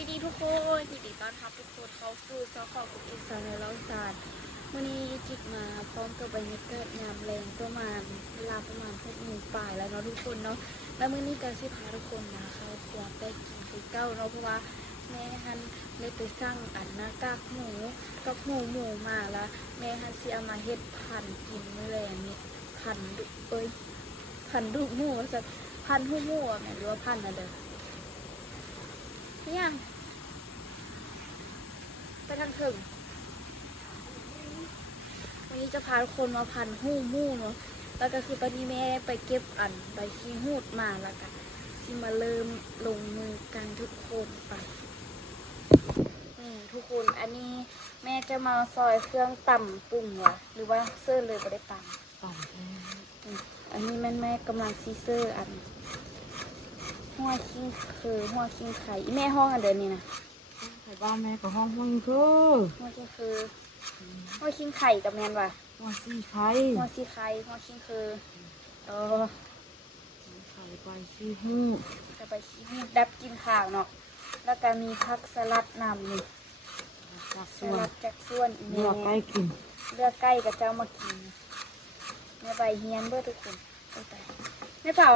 ยดีทุกคนยินดีต้อนรับทุกคนเข้าสู่ช่องของคุณอินสานในเล่าศาสตร์วันนี้จิกมาพร้อมกับบรรยากาศยามแรงประมาณเวลาประมาณ6 โมงป่ายแล้วเนาะทุกคนเนาะแล้วมื้อนี้ก็สิพาทุกคนมาเข้าครัวไปกินคือเก้าเนาะเพราะว่าแม่ฮันเลยไปสั่งอันหน้ากากหมูกับหมูมาแล้วแม่ฮันสิเอามาเฮ็ดพันกินมื้อแรงนี่พันดุพันดุหมูว่าจะพันหูหมูอ่ะแม่หรือว่าพันอะเด้อยังไปทางถึงวันนี้จะพาทุกคนมาพันหูมูเนาะแล้วก็คือตอนนี้แม่ไปเก็บอันใบขี้หูดมาแล้วกันที่มาเริ่มลงมือกันทุกคนไปทุกคนอันนี้แม่จะมาซอยเครื่องต่ำปรุงวะหรือว่าเสื้อเลยไม่ได้ต่ำอันนี้แม่กำลังซีเซอร์อันหัวคิงคือหัวคิงไข่แม่ห้องอันเดินนี่นะไข่บ้านแม่กับห้องมึงคือหัวคิงคือหัวคิงไข่กับแมนว่ะหัวซีไข่หัวซีไข่หัวคิงคือไข่ใบซีหูจะไปชี้หูดับกินข้าวเนาะแล้วก็มีผักสลัดนำนี่สลัดจากส่วนเลือกใกล้กินเลือกใกล้กับเจ้ามากินแม่ใบเฮียนเบื่อทุกคนไม่เปล่า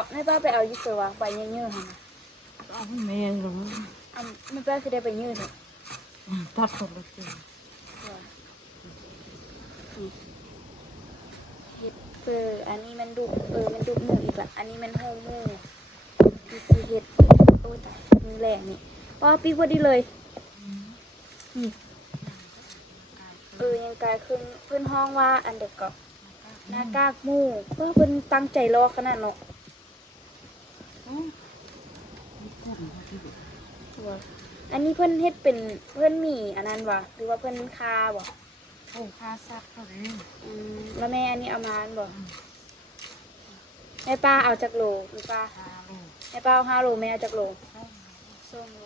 ไปเอายี่สิบวะใบเยอะๆฮะเอาให้แม่หรอไม่เปล่าคือได้ใบเยอะเลยตัดหมดเลยจ้ะเห็ดอันนี้มันดุมันดุหมูอีกละอันนี้มันหูหมูดีซีเห็ดโอ้ยตายมีแรงนี่ว้าปีพอดีเลยนี่ยังกลายขึ้นเพื่อนห้องว่าอันเด็กก็หน้ากากหมูเพื่อเพื่อนตั้งใจรอขนาดเนาะอันนี้เพื่อนเฮ็ดเป็นเพื่อนหมี่อันนั้นวะหรือว่าเพื่อนคาบ่โอ้คาซักเขาเองแล้วแม่อันนี้เอามาบ่แม่ป้าเอาจากโลหรือป้าแม่ป้าเอา5 โลแม่เอาจากโล2 โล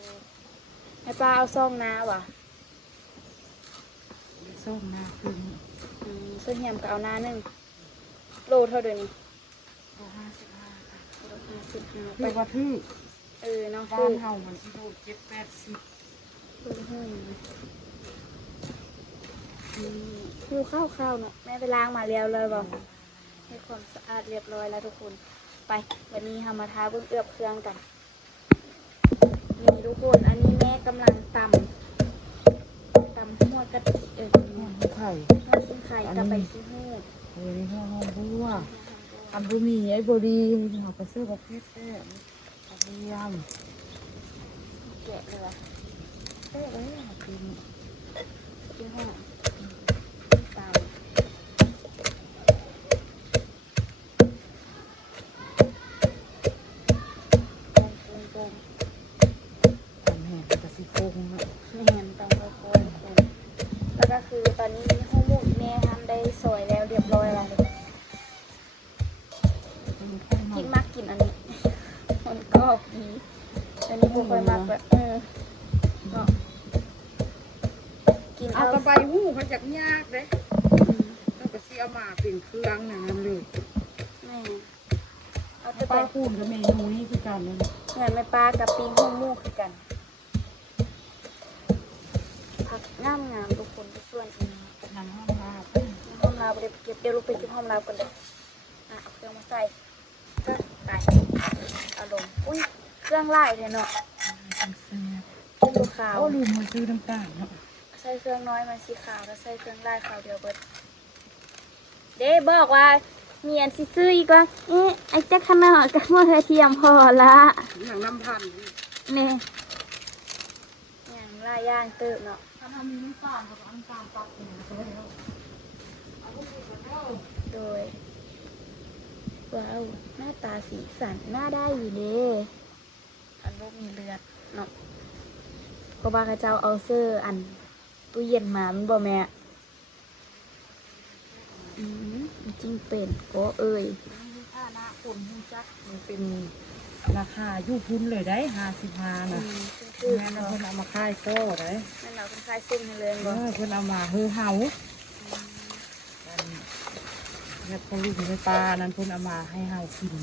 แม่ป้าเอาซ่องน้าวะส้มนาคือส่วนแฮมก็เอาหน้า1 โลเท่าเดิมนี่โล55ค่ะโล55ไปว่าทื่อเนาะบ้านเฮามันสิโล7-80หูข้าวเนาะแม่ไปล้างมาแล้วเลยบอกให้ความสะอาดเรียบร้อยแล้วทุกคนไปวันนี้ทำมาทาเบื้องเอือบเครื่องกันนี่ทุกคนอันนี้แม่กำลังตำหัวกะทิหัวไข่หัวชิ้นไข่กับใบชิ้นหูนี่หัวบัวอันบุมีไอ้บดีเขาไปซื้อประเภทแท้กระเทียมแกะเลยวะกินหัวตามแล้วก็คือตอนนี้ห้องหมูแม่ทำได้สวยแล้วเรียบร้อยแล้วกินมากกินอันนี้มันก็ดีอันนี้บุกไปมากแบบก็กินเอาตะไบหูมันจากยากเลยแล้วก็เสียมาเป็นเครื่องอย่างนั้นเลยแม่เอาตะไบหูกับเมนูนี้คือกันเลยเหมือนแม่ปลากับปีห้องหมูคือกันผักงามทุกคนทุกส่วนน้ำห้องลาบไปเก็บเดี๋ยวลูกไปเก็บห้องลาบกันเลยเอาเครื่องมาใส่ก็ไปเอาลงอุ้ยเครื่องไล่เลยเนาะเป็นลูกขาวโอ้ลืมมาซื้อน้ำตาลเนาะใส่เครื่องน้อยมาสีขาวแล้วใส่เครื่องไล่ขาวเดียวเบิดเด้บอกว่าเมียนซิซื้ออีกว่าไอ้เจ๊ขนาดกับมะเขือเทียมพอละอย่างน้ำพันเนี่ยอย่างไล่ย่างเติบเนาะถ้ามีน้ำตาลกับน้ำตาลตัดเนี่ยโดยว้าวหน้าตาสีสันหน้าได้อยู่เด้อันลูกมีเลือดเนาะเพราะว่าข้าเจ้าเอาเสื้ออันตู้เย็นมามันบ่แม่จริงเป็นก็ค่าหน้าคนหุ่นจักมันเป็นราคายู่พื้นเลยได้55นะแม่เราเพิ่นเอามาขายโต้ได้แม่เราเพิ่นขายซึ่งให้เลยบ่เพิ่นเอามาเฮือเฮาเนี่ยพอลูกในปลานั้นเพิ่นเอามาให้เฮากิน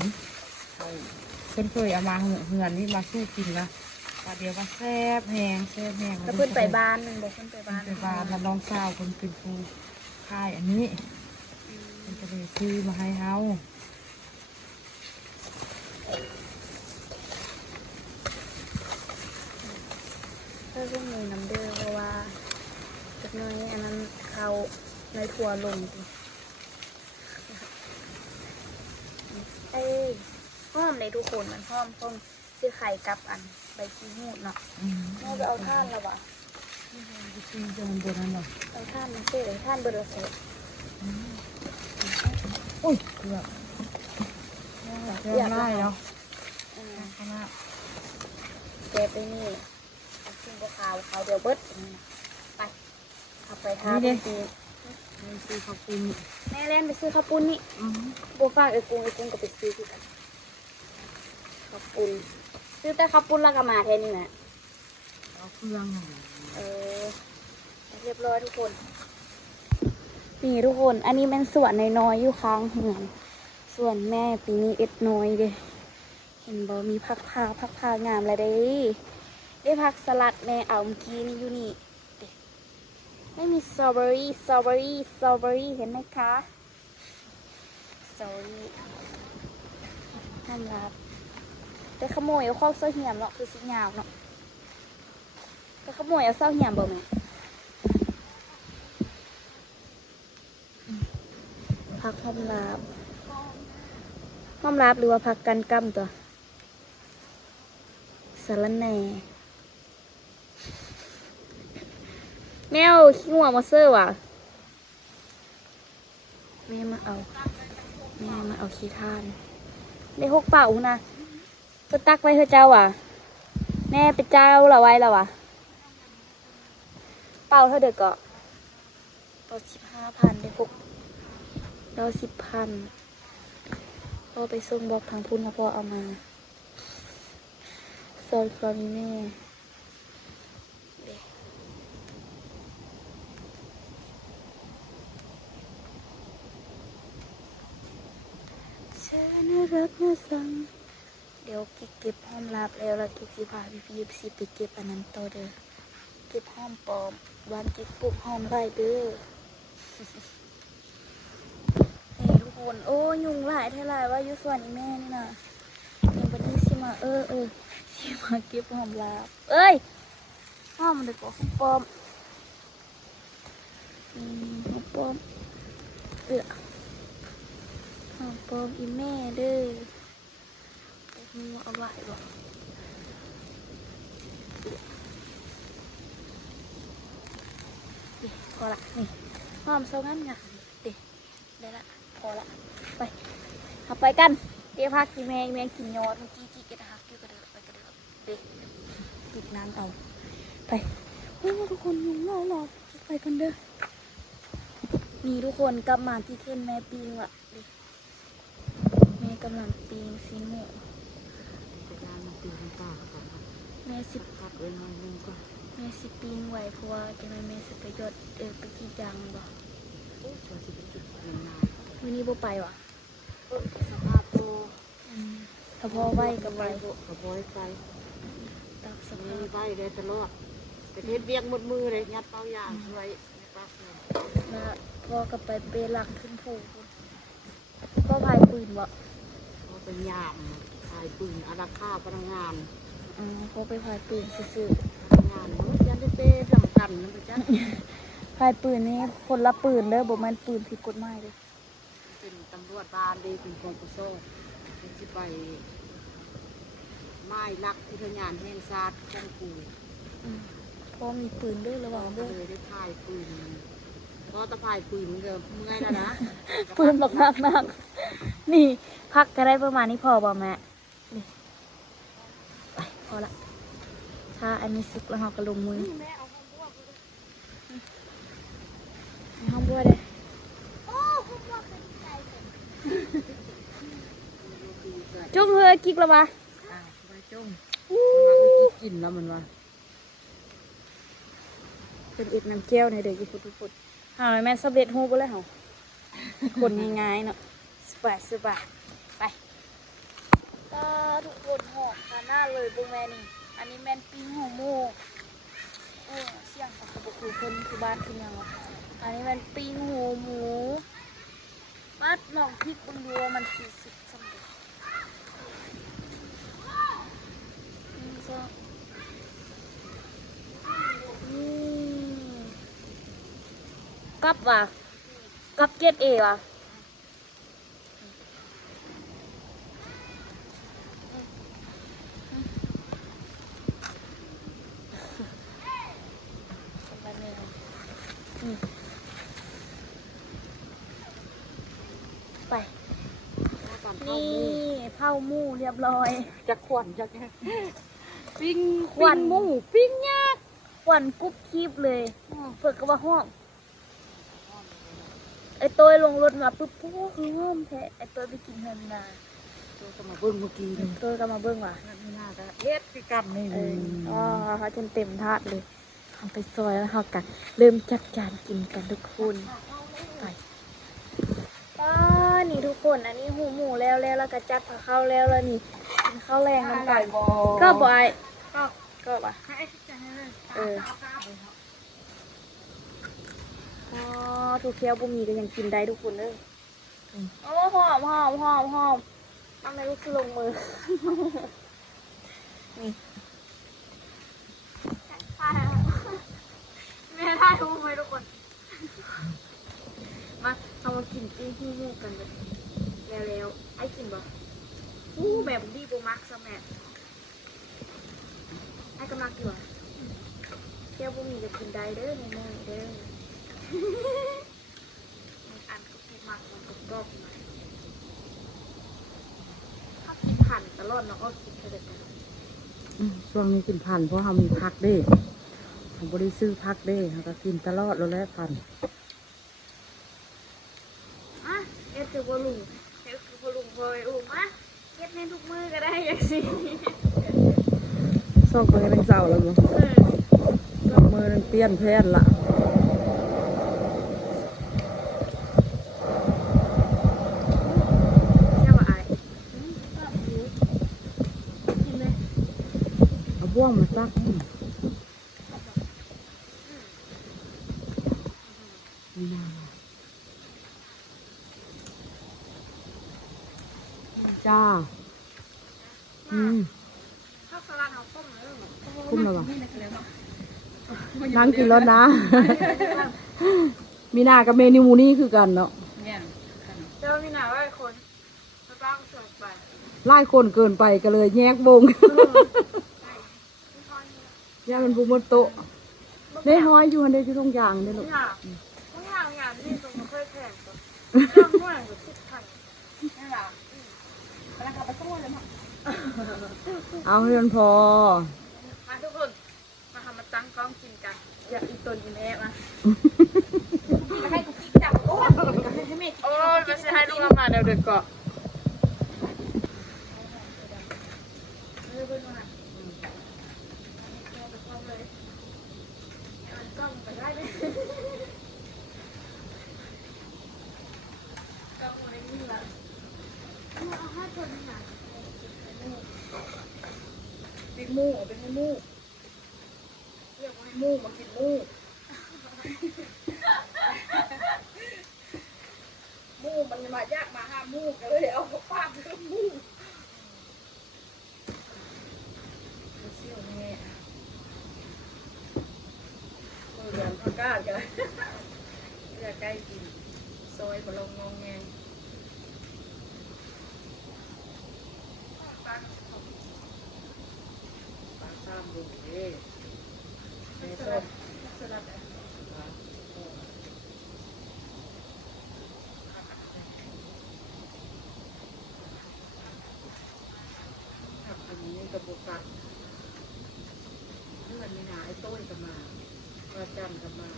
เพิ่นเคยเอามาเหือนนี่มาสู้กินนะ ว่าเดี๋ยวว่าแซ่บแหงแซ่บแหง แล้วเพิ่นไปบ้านนึงบอกเพิ่นไปบ้าน ไปบ้านแล้วน้องสาวเพิ่นเป็นครูค่ายอันนี้เพิ่นก็เลยซื้อมาให้เฮา เพิ่นก็มีน้ำเด้อเพราะว่าจักหน้อยอันนั้นเขาในทัวลงติเอ้ยหอมเลยทุกคนมันหอมต้มซื้อไข่กับอันใบชีหูดเนาะเราไปเอาท่านแล้ววะ ซื้อจนบนนั้นหรอ เอาท่านมาซื้อเลยท่านเบอร์เซต อุ้ยเกือบเกือบไล่แล้วขนาด แกไปนี่เอาขึ้นบะขาวเขาเดี๋ยวเบิดนี่นะไปเอาไปทาไปซื้อ นี่คือข้าวปุ้น แม่เล่นไปซื้อข้าวปุ้นนี่โบฝากไอ้กุ้งก็ไปซื้อที่กันข้าวปุ้นซื้อแต่ข้าวปุ้นแล้วก็มาแทนนี่แหละ เอาเครื่อง เออเรียบร้อยทุกคนนี่ทุกคนอันนี้เป็นสวนน้อยๆอยู่ข้างเหือนส่วนแม่ปีนี้เอ็ดน้อยเด้เห็นบ่มีผักพางามเลยเด้ได้ผักสลัดแม่เอาเมื่อกี้นี่อยู่นี่เด้ไม่มีสตรอเบอรี่เห็นไหมคะสตรอเบอรี่ห้ามรับแต่ขโมยเอาข้าวเส้าเหี่ยมเนาะคือสิยาวเนาะแต่ขโมยเอาเส้าเหี่ยมบ่แม่ผักหอมลาบหรือว่าผักกันกั้มตัวสะระแหน่แมวขี้งัวมาเซอร์ว่ะแม่มาเอาขี้ท่านได้หกเป่านะก็ตักไว้เธอเจ้าว่ะแม่เป็นเจ้าละไว้ละว่ะเป่าเท่าเด็กก็เป่า15,000ได้หกเรา10,000พอไปส่งบอกทางพุ่นแล้วพอเอามาโซนคลอมีแม่เธอน่ารักน่าสังเดี๋ยวกิ๊กเก็บห้อมลับแล้วกิ๊กสิพาพี่ไปเก็บอันนั้นต่อเด้อเก็บห้อมปลอมวันกิ๊กปลูกห้อมไว้เด้อทุกคนโอ้ยุงหลายเท่าไรว่าอยู่ส่วนอีแม่นี่นะยังวันนี้สิมาสิมาเก็บหอมลาบเอ้ยหอมเลยก็หอมปลอมหอมปลอมหอมปลอมอีแม่เด้อเอาไว้บ่พอละนี่หอมเศร้างั้นไงได้ละพอละไปเอาไปกันเดี๋ยวพากินแมงกินยอดเมื่อกี้ที่กระดักอยู่กระเดิดไปกระเดิดเด็กติดน้ำเอาไปเฮ้ยทุกคนยุงรอไปกันเด้อนี่ทุกคนกลับมาที่เทนแม่ปิงว่ะแม่กำลังปิงซีโม่แม่สิพักเลยน้อยนึงก่อนแม่สิปิงไว้เพราะว่าจะแม่สิไปยอดไปกี่จังบ่วันนี้โบไปว่ะสภาพโต ถ้าพ่อไหวกับไหว กระบอยไป ตามส มี ภาพ ไหวได้ตลอดแต่เทศเบียกหมดมือเลยยัดเป้าอย่างไว้ในปากเลย แล้วพ่อกับไปเปหลักขึ้นผูพ่อพายปืนบ่ พอเป็นยามขายปืนอาราคาพนักงาน พ่อไปพายปืนซื่อ งานมันยันได้เต้สำคัญนะพี่จ๊ะ พายปืนนี่คนละปืนเด้อบ่แม่นปืนผิดกฎหมายเลย เป็นตำรวจบ้านดีเป็นกองกโซ่เป็นที่ไปไม้ลักอุทยานแห่งชาติจังกู พ่อมีปืนด้วยระวัง ก็ ด้วย เลยได้พายปืนก็ตะพายปืนมันก็เมื่อยแล้วนะ ปืนบักมากนี่พักก็ได้ประมาณนี้พอบ่แม่นี่ไปพอละถ้าอันนี้สุกแล้วเราก็ลงมือห้องบัวเลยจุ้งเฮ้ยกิ๊กแล้วปะ ไปจุ้งกินแล้วมันว่า เป็นเอ็ดน้ำแก้วในเด็กทุกคนหาแม่สำเร็จหูไปแล้วเหรอคนง่ายๆเนาะสบายไปตาทุกคนหอมขนาดเลยบุ้งแม่นี่ อันนี้แม่นปิ้งหัวหมูโอ้เสียงของกระบอกคือคนคือบ้านคือยังวะอันนี้แม่นปิ้งหัวหมูมัดลองพริกบนรัวมัน40สำเร็จกับว่ะกับเกตเอว่ะไปนี่เผาหมูเรียบร้อยจะขวัญจะปิ้งขวัญหมูปิ้งยาก ควันกุ๊บคีบเลยเปิดกระบะห้องไอ้ตัวลงรถมาปุ๊บปุ๊บคือห้อมแท้ไอ้ตัวไปกินเฮินนา ตัวก็มาเบิ้งเมื่อกี้นี่ ตัวก็มาเบิ้งว่ะ ไม่น่าจะเฮ็ดคือกันนี่ อ๋อเขาจนเต็มถาดเลยเอาไปซอยแล้วเขากันเริ่มจัดการกินกันทุกคนไปนี่ทุกคนอันนี้หูหมูแล้วก็จัดผักข้าวแล้วนี่กินข้าวแรงน้ำกันก็บ่อยก็บ่อ๋อทุกเคี้ยวบุมีก็ยังกินได้ทุกคนเลยโอ้หอมทำไมลูกคือลงมือนี่แม่ถ่ายรูปไว้ทุกคนมาเอามากินจิ้มหูหมูกันเลยแล้วไอ้กินบ่แบบดีโบมักซะแม่ไอ้ก็มักอยู่อ่ะเที่ยวบุมีจะกินได้เด้อในเมืองเด้ออันก็กินมักมันกรอบๆหน่อยถ้ากินผ่านตลอดเนาะก็กินเด็ดกัน ช่วงนี้กินพันเพราะเรามีพักเด้เราบริซื้อพักเด้เราก็กินตลอดแล้วแหละพัน เอ็ดคือบอลุงพอยมาเก็บในทุกมือก็ได้อย่างสิ ส่งไปให้ทั้งเจ้าแล้วมั้งมือนึงเปลี่ยนแพนละ ใช่ป่ะไอ้เห็นไหม เอาบ่วงมาซักจ้าข้าวสลัดเอาต้มเลย คุ้มแล้ววะนั่งกินแล้วนะ มีหน้ากับเมนูนี้คือกันเนาะ เจ้ามีหนาว่าคนป้าก็ส่งไป ไล่คนเกินไปก็เลยแยกวงย่ามันบุมโตะได้ห้อยอยู่หันได้อยู่ตรงยางได้หรอ อย่างนี่ตรงมันค่อยแข็งตัวย่างห้อยกับชิดขันนี่แหละแล้วก็ไปต้มเลยมั้ง เอาให้มันพอ มาทุกคนมาทำมาตั้งกล้องกินกันอยากอีตนอีแม่มาให้กูกินจับโอ้ยให้แม่กินโอ้ยไม่ใช่ให้ลูกมาเดี๋ยวเด็กเกาะเป็นหมูเป็นให้หมูเรียกว่าให้หมูมากินหมูหมูมันมายากมาหาหมูก็เลยเอาป้าเพิ่มหมูเสี่ยวแม่เรียนพักกาดกันเลยเรียกใกล้กินซอยบะลงงงแงดูดิสลัดสลัดอันนี้กระบอกกัดเลื่อนนี่นะไอ้ต้นกับมาปลาจันกับมา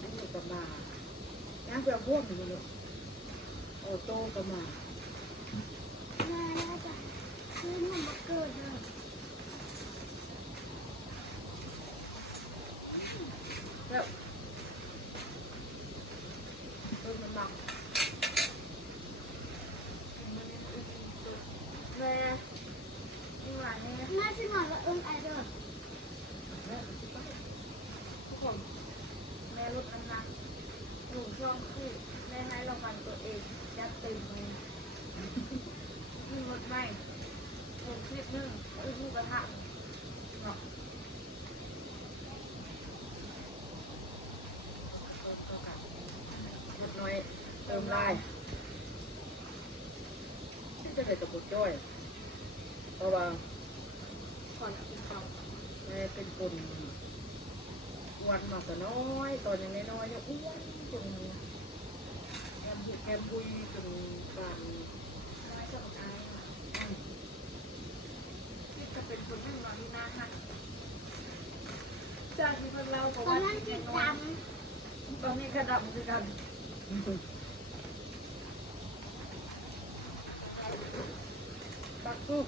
นี่กับมาย่างแบบพวกนี้เลยโอโต้กับมาแล้วจะซื้อมันมาเกิดเลยแล้วมันหมักแม่นี่หวานนี่แม่สิหวานแล้วไอ้ เนาะลดน้อยเติมลายที่จะได้กับบุจ้อยเพราะว่าก่อนกินข้าวแม่เป็นคนอ้วนมากแต่น้อยตอนยังน้อยๆเนี่ยอ้วนจนแคมบุยจนบานน้อยสมายนี่จะเป็นคนไม่นอนที่หน้าหักจากที่คนเราบอกว่าเด็กน้อยตอนนี้กระดับด้วยกันปักปุ๊บ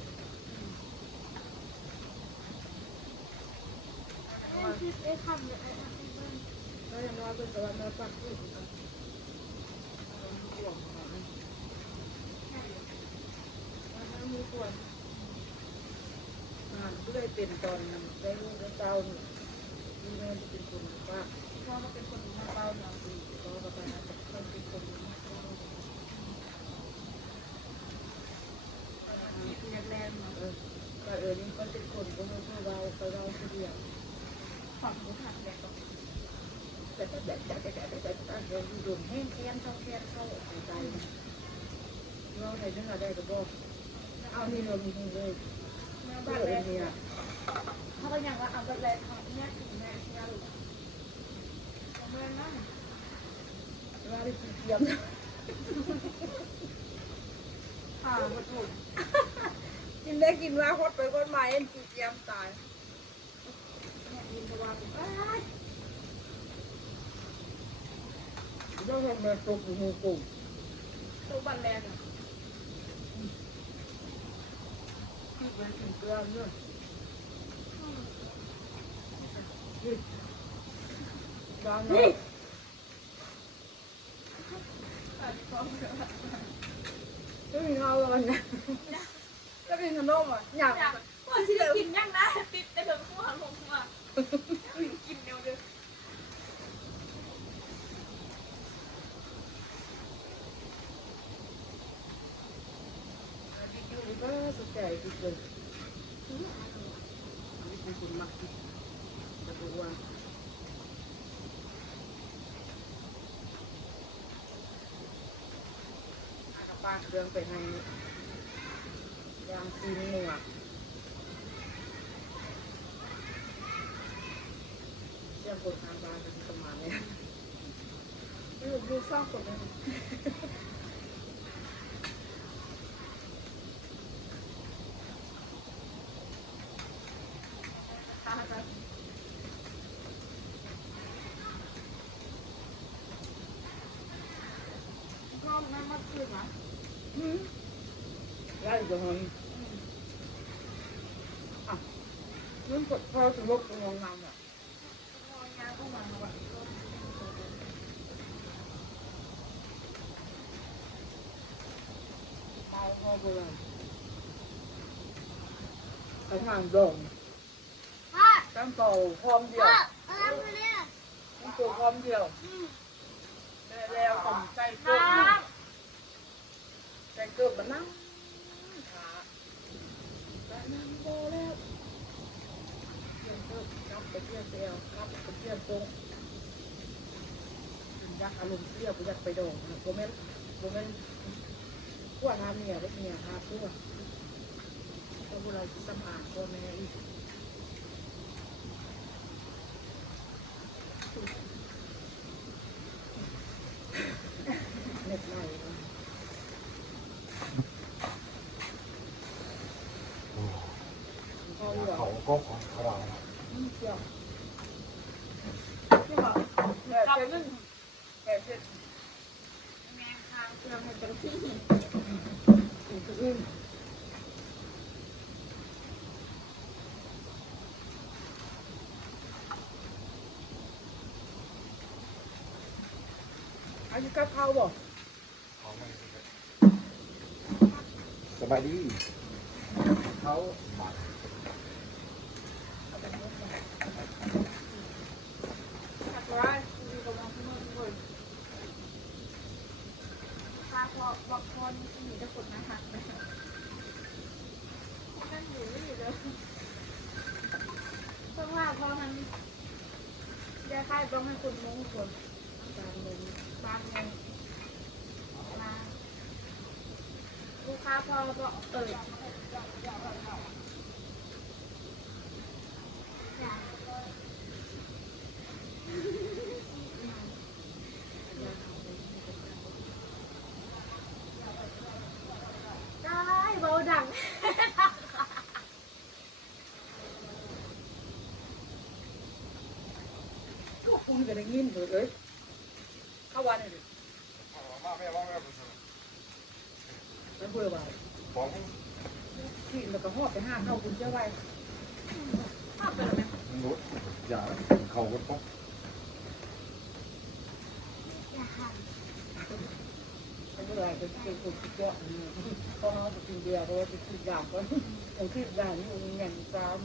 ได้ทำเลยได้ยังน้อยเป็นตัวเราปักปุ๊บมีส่วนก็เลยเป็นตอนได้ลูกได้เต้าที่แม่เป็นคนว่าพ่อก็เป็นคนมาเต้าเราดีพ่อก็ไปนะคนเป็นคนมาเต้าแรกๆมานี่ก็เป็นคนก็ไม่ใช่เราไปเราเดียวฝั่งนู้นหักแบบแต่โดนแห้งแค้นเข้าหายใจเราใส่เนื้อได้ก็บอกเอาที่เรามีเลยบ้านแรกเนี่ยเขาก็ยังว่าเอาบ้านแรกเขาเนี่ยถึงแม่เนี่ยหรือประมาณนั้นว่าได้กินเทียมมาถูกกินได้กินว่าคดไปคนใหม่กินเทียมตายเนี่ยกินตะวันต้องทำแบบตกหูปุ่มตัวบ้านแรกอ่ะที่เป็นกินเกลือเนี่ยบางนี่ก็มีข้าวกันนะก็มีขนมอ่ะอยากว่าที่เรากินยังนะติดแต่เธอคู่หันลงมากินเดียวเดียวก็สนใจดีเลยนี่เป็นคนมักกินแต่ตัวว่าปลาเครื่องไปให้ยางซีนหนวดเชื่อมคนทางบ้านเป็นประมาณนี้ดูสร้างคนเลยน้ำมันขึ้นนะได้จังเลยอ่ะนั่นก็พอสมมติงงงอ่ะงงงก็มาแบบเอาพอไปเลยไปทางดงตั้งโตพร้อมเดียวตั้งโตพร้อมเดียวแล้วผมใจเกิดใจเกิดมันนั่งขาแต่นั่งโตแล้วเที่ยงเกิดกลับไปเที่ยงเซลกลับไปเที่ยงตรงยักอารมณ์เที่ยวไปยักไปโด่งโมเมนต์ขั้วน้ำเนี่ยได้เนี่ยครับขั้วพวกเราสัมผัสตัวแม่อีกเล็กน้อยเขาก็ของเราเกี่ยวที่บอกกลับนึงแก่เสร็จแม่ค้างเครื่องให้เป็นที่อันนี้ก็เข้าบ่สบายดีเขาหมักหักร้ายมีกำลังขึ้นมาทุกคนถ้าพอบอกพอนี่มีแต่คนมาหักนะนั่นอยู่นี่เลย จะค่ายบ้องให้คุณมุ้งคนบางมุ้งบางมุ้งมาลูกค้าพอได้เบาดัง ก็คุยกันได้ยินเลยเข้าวันเลยแล้วเบื่อบ่าย บอก กินแล้วก็หอบไปห้าเข้าคุณเจ้าไว้หอบไปแล้วไหม มันรู้อย่าเขาก็ต้อง มันเบื่อจะกินคุณเยอะพอน้องไปกินเบียร์เพราะว่าจะกินยาก่อนอย่างที่ยานี่มันอย่างซ้ำ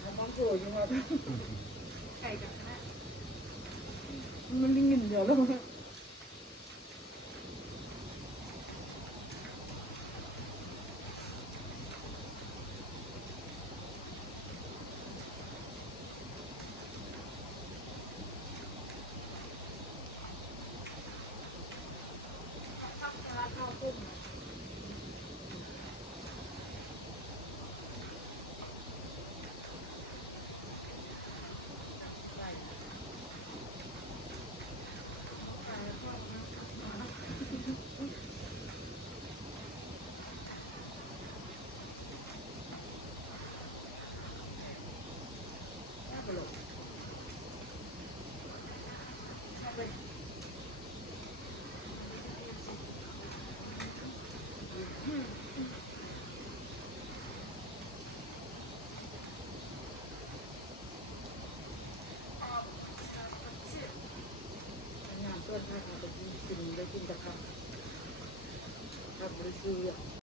ทำมันโกรธยังไงไก่กันนะมันได้ยินเดียวแล้วมันงานต้นท่าไปกินได้กินกับข้าวทำบริสุทธิ์